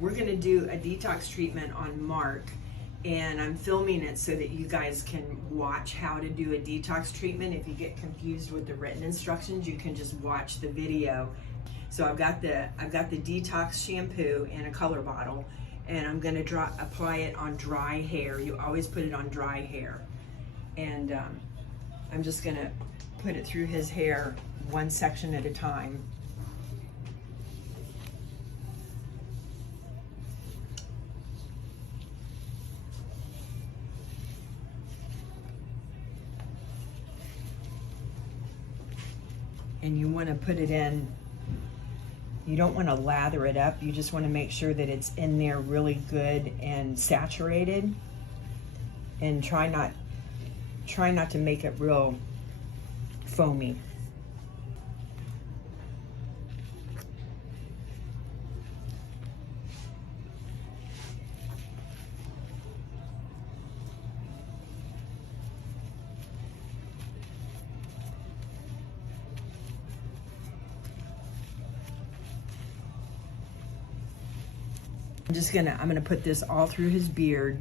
we're gonna do a detox treatment on Mark, and I'm filming it so that you guys can watch how to do a detox treatment. If you get confused with the written instructions, you can just watch the video. So I've got the detox shampoo in a color bottle, and I'm gonna apply it on dry hair. You always put it on dry hair. And I'm just gonna put it through his hair one section at a time. And you want to put it in, you don't want to lather it up, you just want to make sure that it's in there really good and saturated, and try not to make it real foamy. I'm gonna put this all through his beard,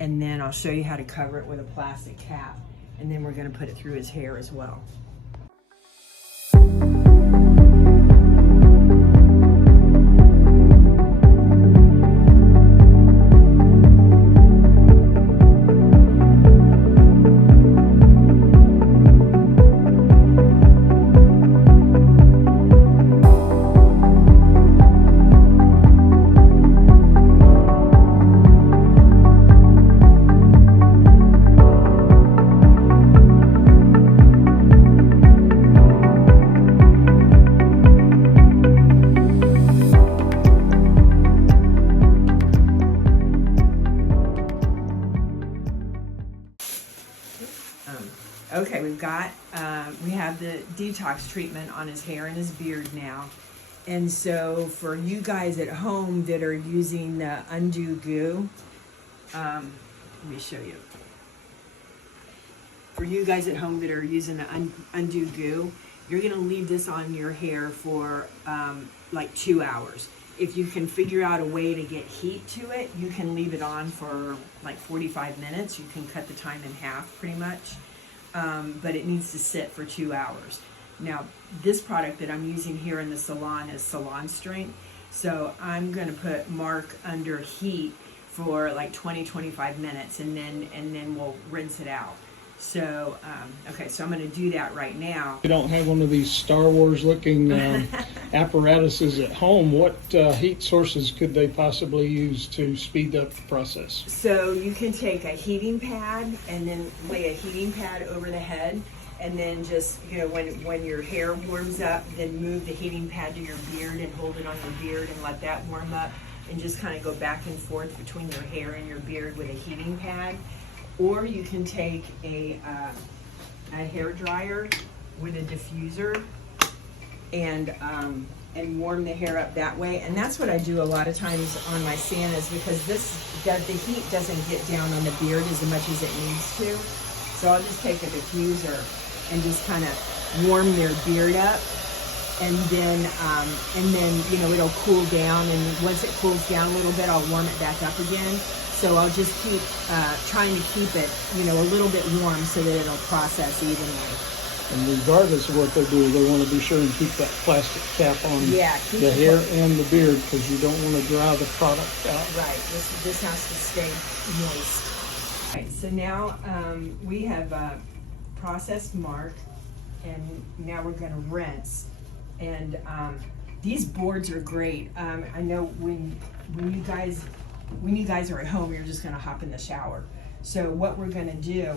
and then I'll show you how to cover it with a plastic cap, and then we're gonna put it through his hair as well. Okay, we have the detox treatment on his hair and his beard now. And so for you guys at home that are using the Undo Goo, let me show you. For you guys at home that are using the Undo Goo, you're gonna leave this on your hair for like 2 hours. If you can figure out a way to get heat to it, you can leave it on for like 45 minutes. You can cut the time in half pretty much. But it needs to sit for 2 hours. Now, this product that I'm using here in the salon is salon strength. So I'm gonna put Mark under heat for like 20-25 minutes, and then we'll rinse it out. So, okay, so I'm gonna do that right now. You don't have one of these Star Wars looking apparatuses at home. What heat sources could they possibly use to speed up the process? So you can take a heating pad and then lay a heating pad over the head, and then just, you know, when your hair warms up, then move the heating pad to your beard and hold it on your beard and let that warm up, and just kind of go back and forth between your hair and your beard with a heating pad. Or you can take a hair dryer with a diffuser and warm the hair up that way. And that's what I do a lot of times on my Santas, because the heat doesn't get down on the beard as much as it needs to. So I'll just take a diffuser and just kind of warm their beard up, and then you know, it'll cool down, and once it cools down a little bit, I'll warm it back up again. So I'll just keep trying to keep it, you know, a little bit warm so that it'll process evenly. And regardless of what they do, they want to be sure and keep that plastic cap on the hair and the beard, because you don't want to dry the product out. Right, this has to stay moist. Right, so now we have processed Mark, and now we're going to rinse. And these boards are great. I know when you guys are at home, you're just gonna hop in the shower. So what we're gonna do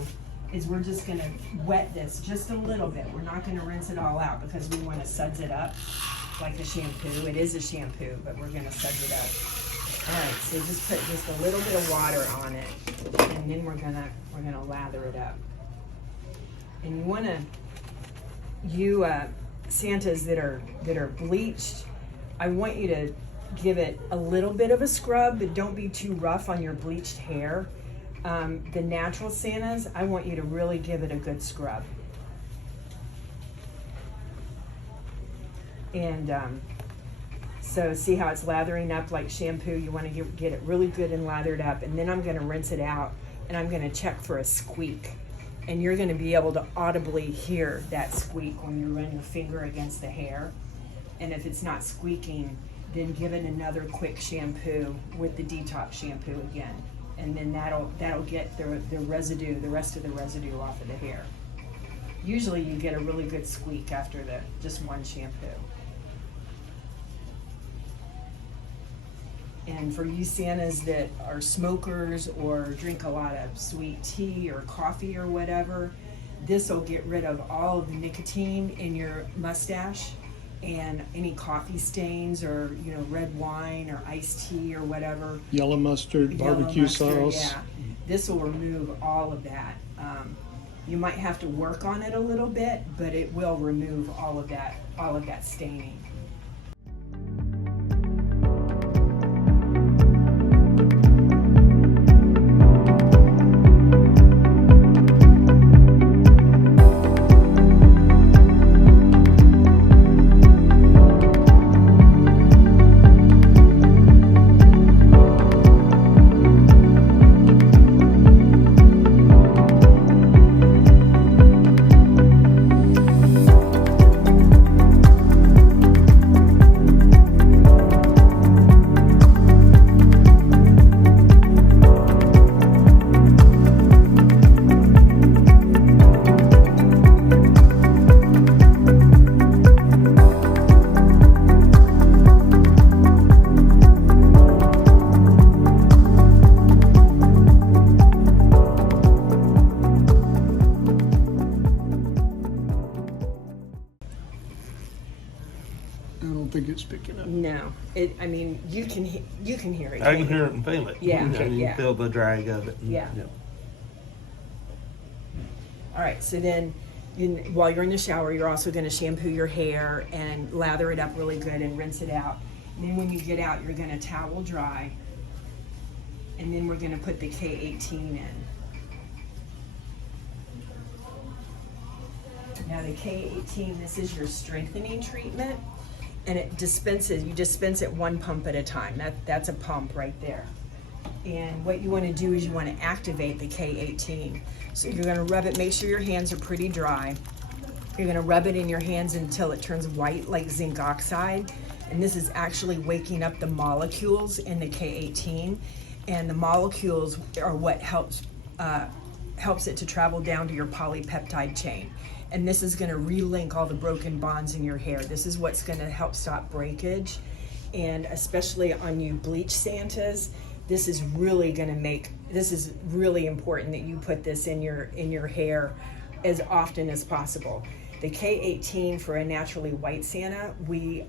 is we're just gonna wet this just a little bit. We're not gonna rinse it all out because we wanna suds it up like a shampoo. It is a shampoo, but we're gonna suds it up. All right, so just put just a little bit of water on it, and then we're gonna lather it up. And you Santas that are bleached, I want you to give it a little bit of a scrub, but don't be too rough on your bleached hair. The natural Santas, I want you to really give it a good scrub. And So see how it's lathering up like shampoo? You want to get it really good and lathered up, and then I'm going to rinse it out, and I'm going to check for a squeak. And you're going to be able to audibly hear that squeak when you run your finger against the hair. And if it's not squeaking, then give it another quick shampoo with the detox shampoo again. And then that'll get the residue, the rest of the residue off of the hair. Usually you get a really good squeak after just one shampoo. And for you Santas that are smokers or drink a lot of sweet tea or coffee or whatever, this will get rid of all of the nicotine in your mustache and any coffee stains or red wine or iced tea or whatever. Yellow mustard, barbecue sauce. Yeah, this will remove all of that. You might have to work on it a little bit, but it will remove all of that staining. I don't think it's picking up. No, I mean you can hear it. I can hear it and feel it. Yeah, You can yeah. feel the drag of it. Yeah. All right, so then while you're in the shower, you're also going to shampoo your hair and lather it up really good and rinse it out. And then when you get out, you're going to towel dry, and then we're going to put the K18 in. Now the K18, this is your strengthening treatment, and you dispense it 1 pump at a time. That's a pump right there. And what you want to do is you want to activate the K18. So you're going to rub it, make sure your hands are pretty dry. You're going to rub it in your hands until it turns white like zinc oxide. And this is actually waking up the molecules in the K18. And the molecules are what helps it to travel down to your polypeptide chain. And this is going to relink all the broken bonds in your hair. This is what's going to help stop breakage. And especially on you bleach Santas, this is really important that you put this in your hair as often as possible. The K18 for a naturally white Santa, we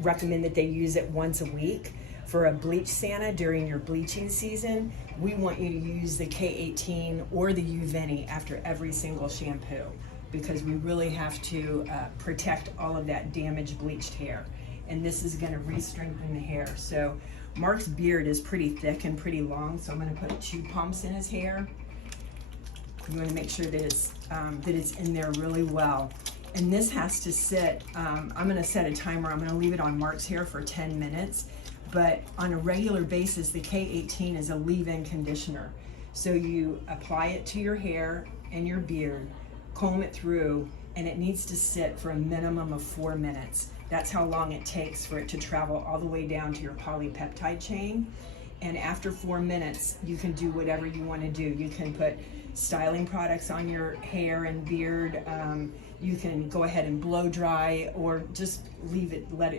recommend that they use it once a week. For a bleach Santa during your bleaching season, we want you to use the K18 or the Uveni after every single shampoo, because we really have to protect all of that damaged bleached hair. And this is going to re-strengthen the hair. So Mark's beard is pretty thick and pretty long, so I'm going to put 2 pumps in his hair. You want to make sure that it's in there really well. And this has to sit, I'm going to set a timer. I'm going to leave it on Mark's hair for 10 minutes. But on a regular basis, the K18 is a leave-in conditioner. So you apply it to your hair and your beard, comb it through, and it needs to sit for a minimum of 4 minutes. That's how long it takes for it to travel all the way down to your polypeptide chain. And after 4 minutes, you can do whatever you want to do. You can put styling products on your hair and beard. You can go ahead and blow dry, or just leave it, let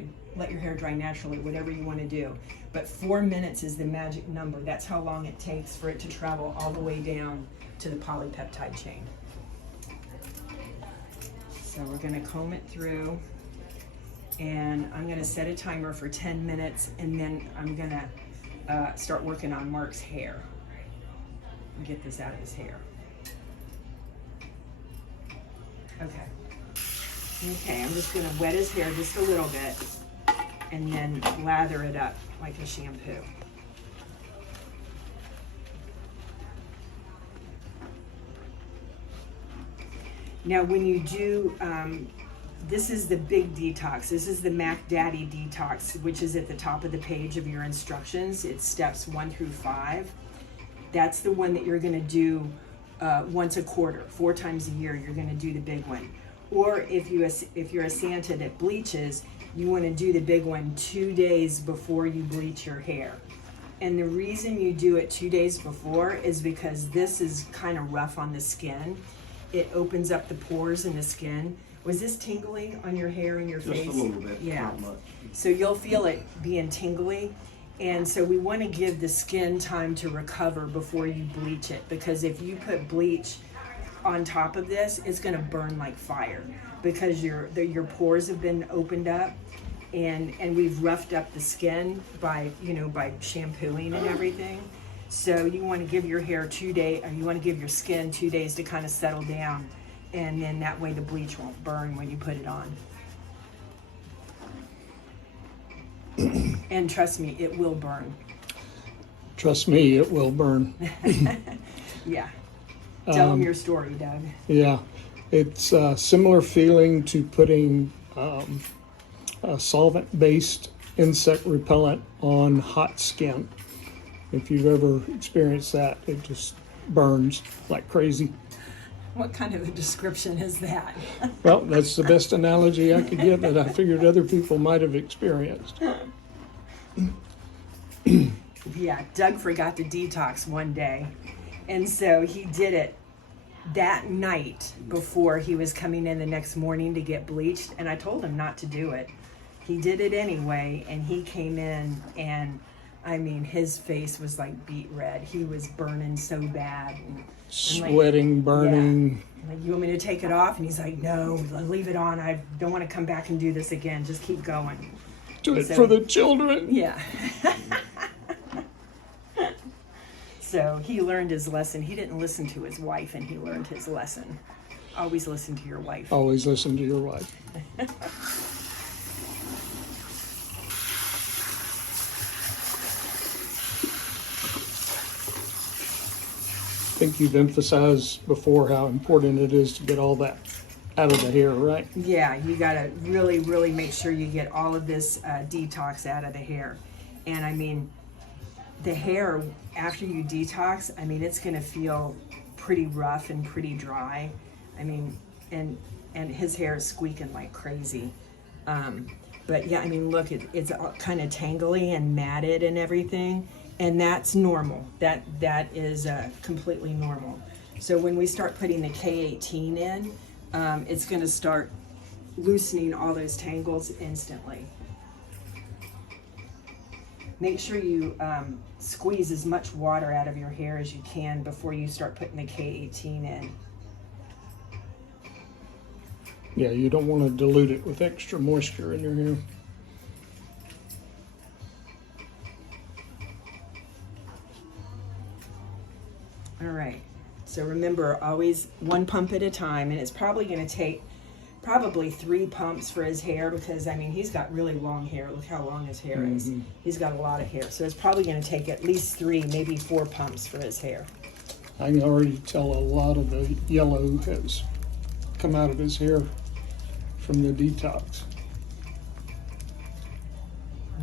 your hair dry naturally, whatever you want to do. But 4 minutes is the magic number. That's how long it takes for it to travel all the way down to the polypeptide chain. So we're going to comb it through, and I'm going to set a timer for 10 minutes, and then I'm going to start working on Mark's hair. Get this out of his hair. Okay, I'm just gonna wet his hair just a little bit and then lather it up like a shampoo. Now when you do this is the big detox. This is the Mac Daddy detox, which is at the top of the page of your instructions. It's steps 1 through 5. That's the one that you're gonna do once a quarter, 4 times a year. You're gonna do the big one. Or if you're a Santa that bleaches, you wanna do the big one 2 days before you bleach your hair. And the reason you do it 2 days before is because this is kind of rough on the skin. It opens up the pores in the skin. Was this tingling on your hair and your face? Just a little bit, Yeah. not much. So you'll feel it being tingly. And so we want to give the skin time to recover before you bleach it, because if you put bleach on top of this, it's going to burn like fire, because your pores have been opened up, and we've roughed up the skin by shampooing and everything. So you want to give your hair 2 days, or you want to give your skin 2 days to kind of settle down, and then that way the bleach won't burn when you put it on. And trust me, it will burn. Trust me, it will burn. Yeah. Tell them your story, Doug. Yeah, it's a similar feeling to putting a solvent-based insect repellent on hot skin. If you've ever experienced that, it just burns like crazy. What kind of a description is that? Well, that's the best analogy I could give that I figured other people might have experienced. Yeah, Doug forgot to detox one day, and so he did it that night before he was coming in the next morning to get bleached, and I told him not to do it. He did it anyway, and he came in, and I mean, his face was like beet red. He was burning so bad. And Sweating, burning. Yeah. Like, you want me to take it off? And he's like, no, leave it on. I don't want to come back and do this again. Just keep going. Do it So- for the children. Yeah. So he learned his lesson. He didn't listen to his wife, and he learned his lesson. Always listen to your wife. Always listen to your wife. I think you've emphasized before how important it is to get all that out of the hair, right? Yeah, you gotta really, really make sure you get all of this detox out of the hair. And I mean, the hair, after you detox, I mean, it's gonna feel pretty rough and pretty dry. I mean, and his hair is squeaking like crazy. But yeah, I mean, look, it's kind of tangly and matted and everything. And that's normal. That is completely normal. So when we start putting the K18 in, it's going to start loosening all those tangles instantly. Make sure you squeeze as much water out of your hair as you can before you start putting the K18 in. Yeah, you don't want to dilute it with extra moisture in your hair. All right, so remember, always one pump at a time, and it's probably going to take probably 3 pumps for his hair, because I mean, he's got really long hair. Look how long his hair is. He's got a lot of hair, so it's probably going to take at least 3, maybe 4 pumps for his hair. I can already tell a lot of the yellow has come out of his hair from the detox.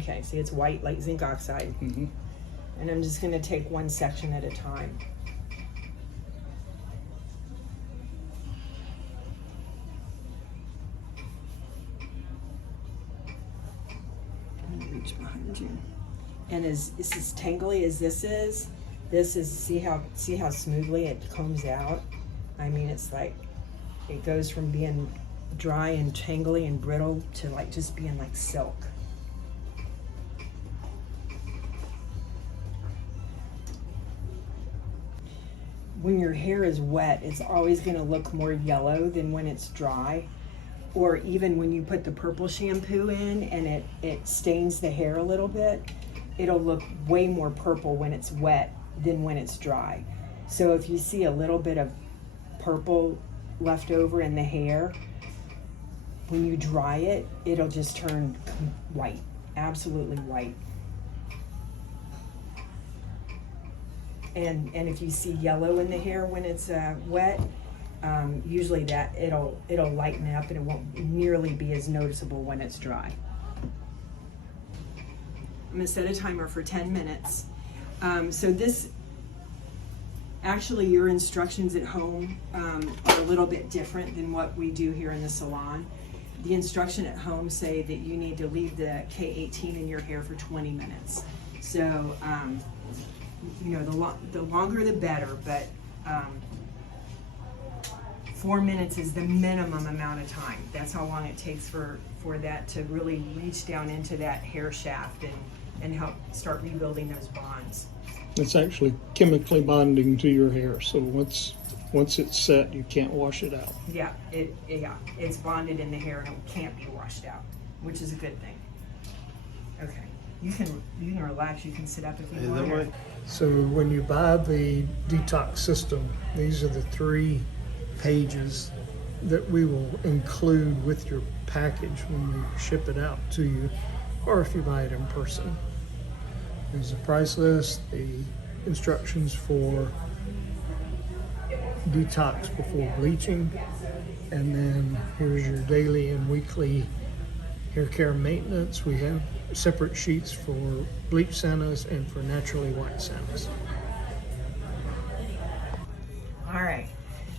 Okay, see, it's white like zinc oxide. Mhm. And I'm just going to take one section at a time. Reach behind you. And as tangly as this is, see how smoothly it combs out. I mean, it's like it goes from being dry and tangly and brittle to like just being like silk. When your hair is wet, it's always going to look more yellow than when it's dry. Or even when you put the purple shampoo in and it stains the hair a little bit, it'll look way more purple when it's wet than when it's dry. So if you see a little bit of purple left over in the hair, when you dry it, it'll just turn white, absolutely white. And if you see yellow in the hair when it's wet, usually that it'll lighten up and it won't nearly be as noticeable when it's dry. I'm gonna set a timer for 10 minutes. So this, actually your instructions at home are a little bit different than what we do here in the salon. The instruction at home say that you need to leave the K18 in your hair for 20 minutes. So, you know, the longer the better, but 4 minutes is the minimum amount of time. That's how long it takes for that to really reach down into that hair shaft and help start rebuilding those bonds. It's actually chemically bonding to your hair, so once it's set, you can't wash it out. Yeah, it's bonded in the hair and it can't be washed out, which is a good thing. Okay, you can relax. You can sit up if you want. So when you buy the detox system, these are the 3 pages that we will include with your package when we ship it out to you, or if you buy it in person. There's a price list, the instructions for detox before bleaching, and then here's your daily and weekly hair care maintenance. We have separate sheets for bleach Santas and for naturally white Santas. All right,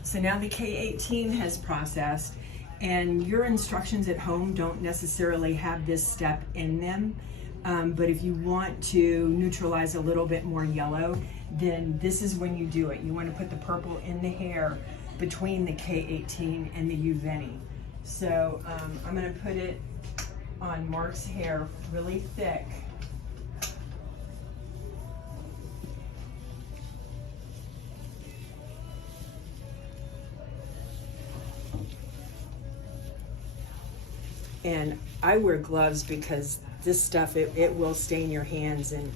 so now the K18 has processed, and your instructions at home don't necessarily have this step in them. But if you want to neutralize a little bit more yellow, then this is when you do it. You want to put the purple in the hair between the K18 and the Uveni. So I'm going to put it on Mark's hair really thick. And I wear gloves because this stuff, it will stain your hands, and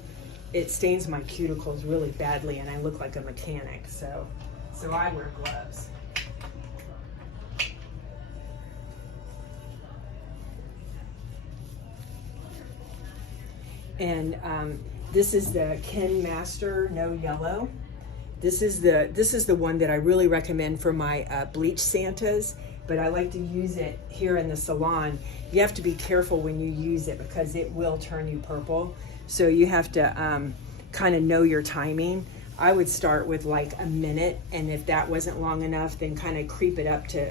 it stains my cuticles really badly, and I look like a mechanic, so I wear gloves. And this is the Ken Master No Yellow. This is the one that I really recommend for my bleach Santas, but I like to use it here in the salon. You have to be careful when you use it because it will turn you purple. So you have to kind of know your timing. I would start with like a minute, and if that wasn't long enough, then kind of creep it up to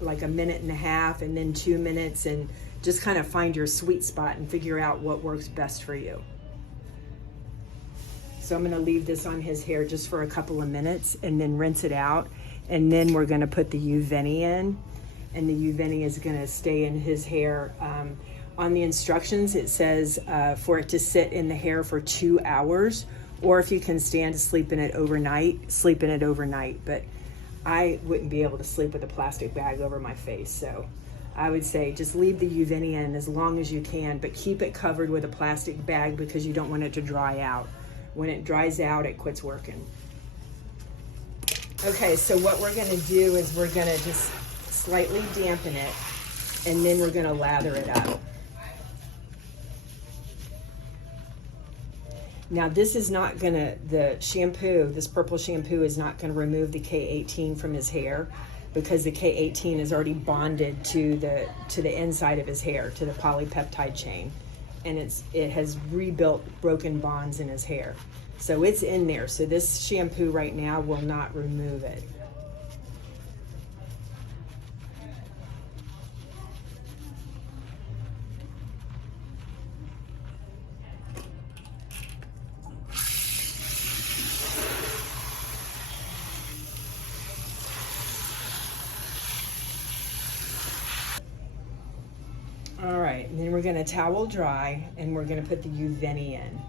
like a minute and a half, and then 2 minutes, and just kind of find your sweet spot and figure out what works best for you. So I'm gonna leave this on his hair just for a couple of minutes and then rinse it out. And then we're gonna put the Uveni in, and the Uveni is gonna stay in his hair. On the instructions, it says for it to sit in the hair for 2 hours, or if you can stand to sleep in it overnight, sleep in it overnight. But I wouldn't be able to sleep with a plastic bag over my face. So I would say just leave the Uveni in as long as you can, but keep it covered with a plastic bag because you don't want it to dry out. When it dries out, it quits working. Okay, so what we're gonna do is we're gonna just slightly dampen it, and then we're gonna lather it up. Now this is not gonna, the shampoo, this purple shampoo is not gonna remove the K18 from his hair, because the K18 is already bonded to the inside of his hair, to the polypeptide chain. And it has rebuilt broken bonds in his hair. So it's in there. So this shampoo right now will not remove it. All right, and then we're gonna towel dry, and we're gonna put the Uveni in.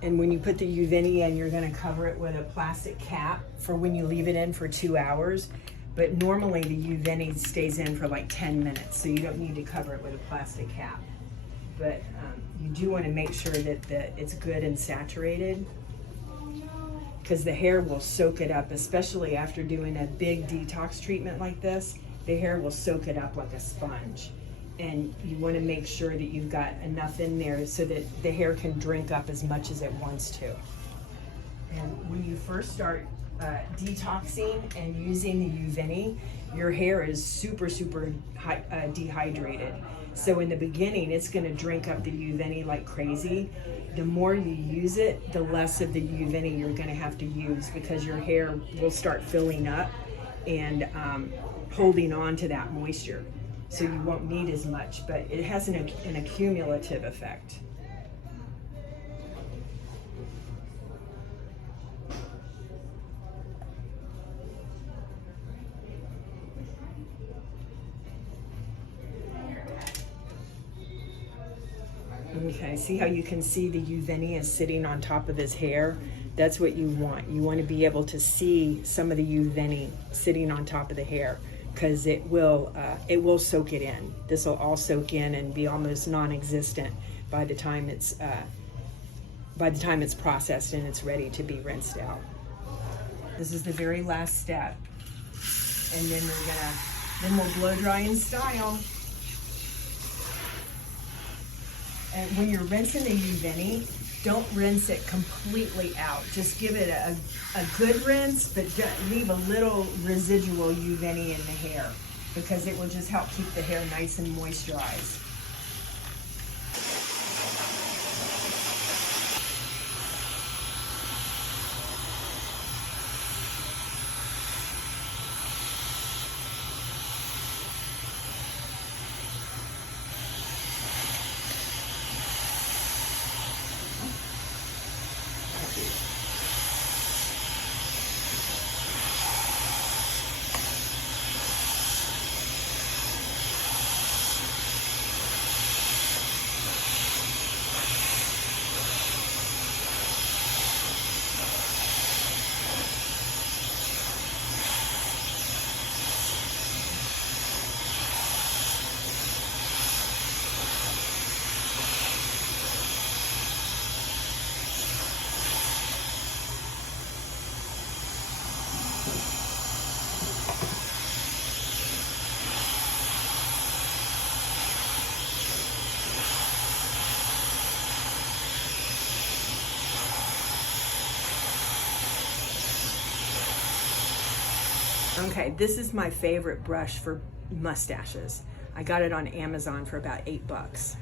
And when you put the Uveni in, you're gonna cover it with a plastic cap for when you leave it in for 2 hours. But normally the Uveni stays in for like 10 minutes, so you don't need to cover it with a plastic cap. But you do wanna make sure that it's good and saturated, because the hair will soak it up, especially after doing a big detox treatment like this. The hair will soak it up like a sponge. And you want to make sure that you've got enough in there so that the hair can drink up as much as it wants to. And when you first start detoxing and using the Uveni, your hair is super dehydrated. So in the beginning, it's going to drink up the Uveni like crazy. The more you use it, the less of the Uveni you're going to have to use, because your hair will start filling up and holding on to that moisture. So you won't need as much, but it has an accumulative effect. Okay, see how you can see the Uveni is sitting on top of his hair? That's what you want. You want to be able to see some of the Uveni sitting on top of the hair, because it will soak it in. This will all soak in and be almost non-existent by the time it's processed and it's ready to be rinsed out. This is the very last step, and then we'll blow dry in style. And when you're rinsing the Uveni, don't rinse it completely out. Just give it a good rinse, but leave a little residual Uveni in the hair, because it will just help keep the hair nice and moisturized. Okay, this is my favorite brush for mustaches. I got it on Amazon for about $8.